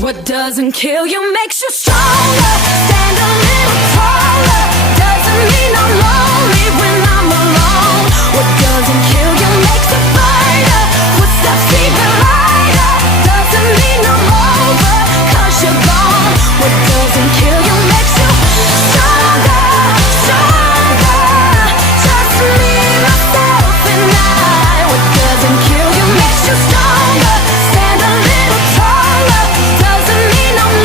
What doesn't kill you makes you stronger. Stand a little taller.